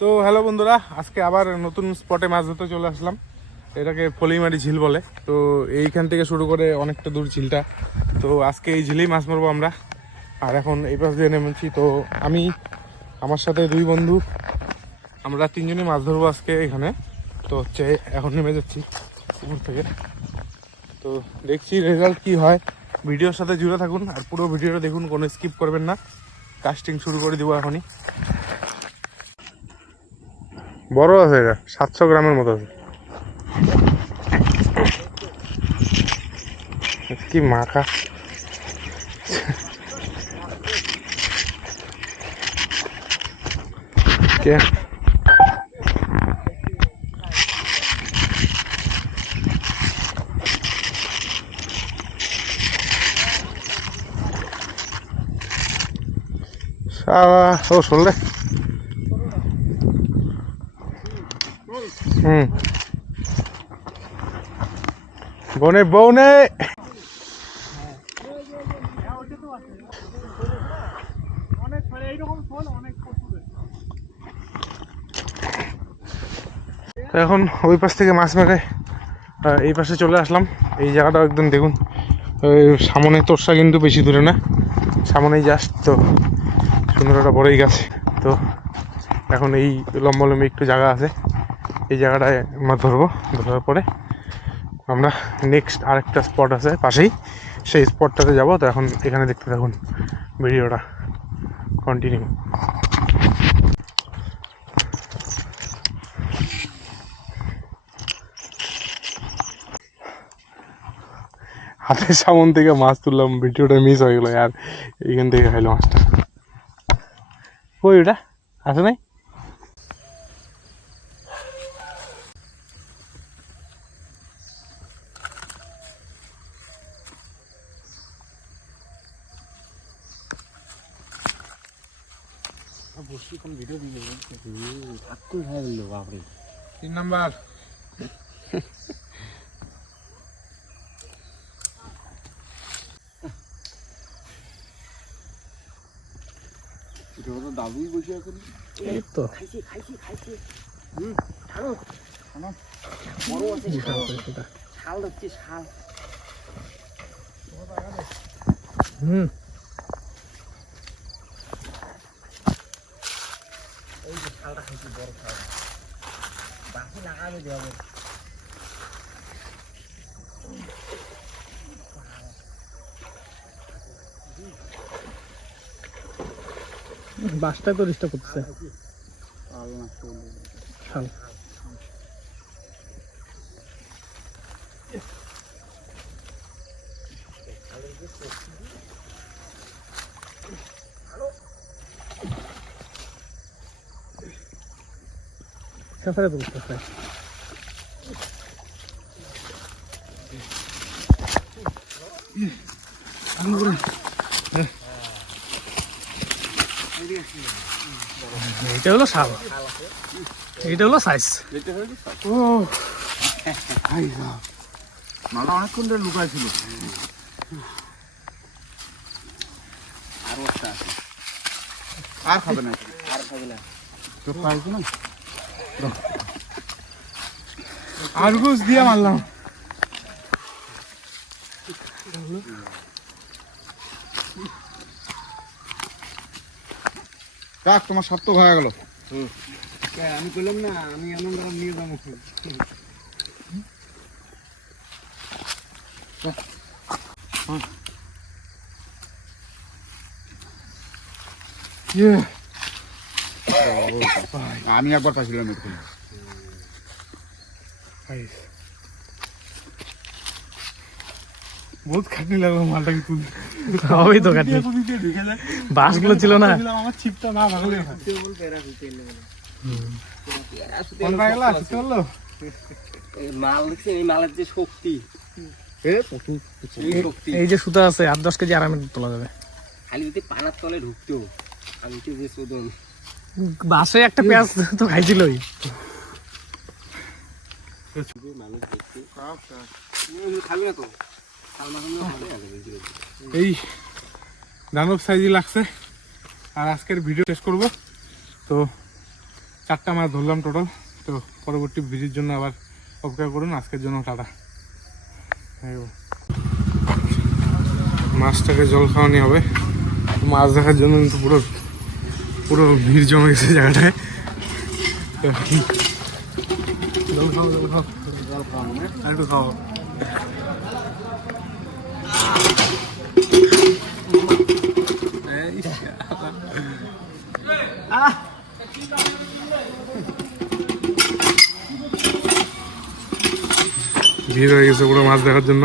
তো হ্যালো বন্ধুরা, আজকে আবার নতুন স্পটে মাছ ধরতে চলে আসলাম। এটাকে ফলিমারি ঝিল বলে। তো এইখান থেকে শুরু করে অনেকটা দূর ঝিলটা। তো আজকে এই ঝিলেই মাছ মারবো আমরা। আর এখন এই পাশ দিয়ে নেমেছি। তো আমি, আমার সাথে দুই বন্ধু, আমরা তিনজনই মাছ ধরবো আজকে এখানে। তো হচ্ছে এখন নেমে যাচ্ছি উপর থেকে। তো দেখছি রেজাল্ট কি হয়। ভিডিওর সাথে জুড়ে থাকুন আর পুরো ভিডিওটা দেখুন, কোনো স্কিপ করবেন না। কাস্টিং শুরু করে দিব এখনই। বড় আছে, এটা 700 গ্রামের মতো আছে। কি মাখা কে ও শুনলে বনে বনে এখন ওই পাশ থেকে মাছ মেরে এই পাশে চলে আসলাম। এই জায়গাটা একদম দেখুন, সামনে তোরসা কিন্তু বেশি দূরে না, সামনেই জাস্ট। তো সুন্দর একটা বড়ই গাছ। তো এখন এই লম্বালম্বি একটু জায়গা আছে, এই জায়গাটায় মাছ ধরবো। ধরার পরে আমরা নেক্সট আরেকটা স্পট আছে পাশেই, সেই স্পটটাতে যাবো। তো এখন এখানে দেখতে থাকুন, ভিডিওটা কন্টিনিউ। হাতের সামন থেকে মাছ তুললাম, ভিডিওটা মিস হয়ে গেলো আর এইখান থেকে খাইলো মাছটা। কই ওটা আছে নাই? তিন নাম্বার দাদুই বসে এখন। এই তো খাইছি খাইছি খাইছি। ছাড়ো বড় আছে, শাল হচ্ছে শাল। এই যে শালটা খাইছি, বড় শাল। বাকি লাগাবে দেওয়া বাসটা তো ডিস্টার্ব করতেছে। শাল সাফারে বলতেছে। এইটা হলো শাল, এইটা হলো সাইজ। ও মালা অনেকক্ষণ ধরে লুকায় ছিল। আরো একটা আছে, আর খাবে না, আর খাবে না। তোর পাইছো না, আর গুছ দিয়ে মারলাম। কাক তোমার সার্থক হয়ে গেল। আমি বললাম না, আমি এমন নিয়ে যাবো। আমি একবার পাইছিলাম এরকম। বহুত খাটনি লাগলো মালটাকে তুলতে। ওই তো খাটনি, বাঁশগুলো ছিল না। আমার ছিপটা না ভাগলে মালের যে শক্তি, এই যে সুতা আছে 8-10 কেজি আরামে তোলা যাবে। খালি যদি পানার তলে ঢুকতো, আমি তো যে চোদন। বাসে একটা পেঁয়াজ তো খাইছিলই। খাবি না তো, এই দানব সাইজই লাগছে। আর আজকের ভিডিও শেষ করব। তো 4টা মাছ ধরলাম টোটাল। তো পরবর্তী ভিডিওর জন্য আবার অপেক্ষা করুন। আজকের জন্য টাটা। মাছটাকে জল খাওয়ানি হবে। মাছ দেখার জন্য কিন্তু পুরো পুরো ভিড় জমে গেছে জায়গাটায়। জল খাও, জল খাও, জল খাও, একটু খাও। ভিড় হয়ে গেছে পুরো মাছ দেখার জন্য।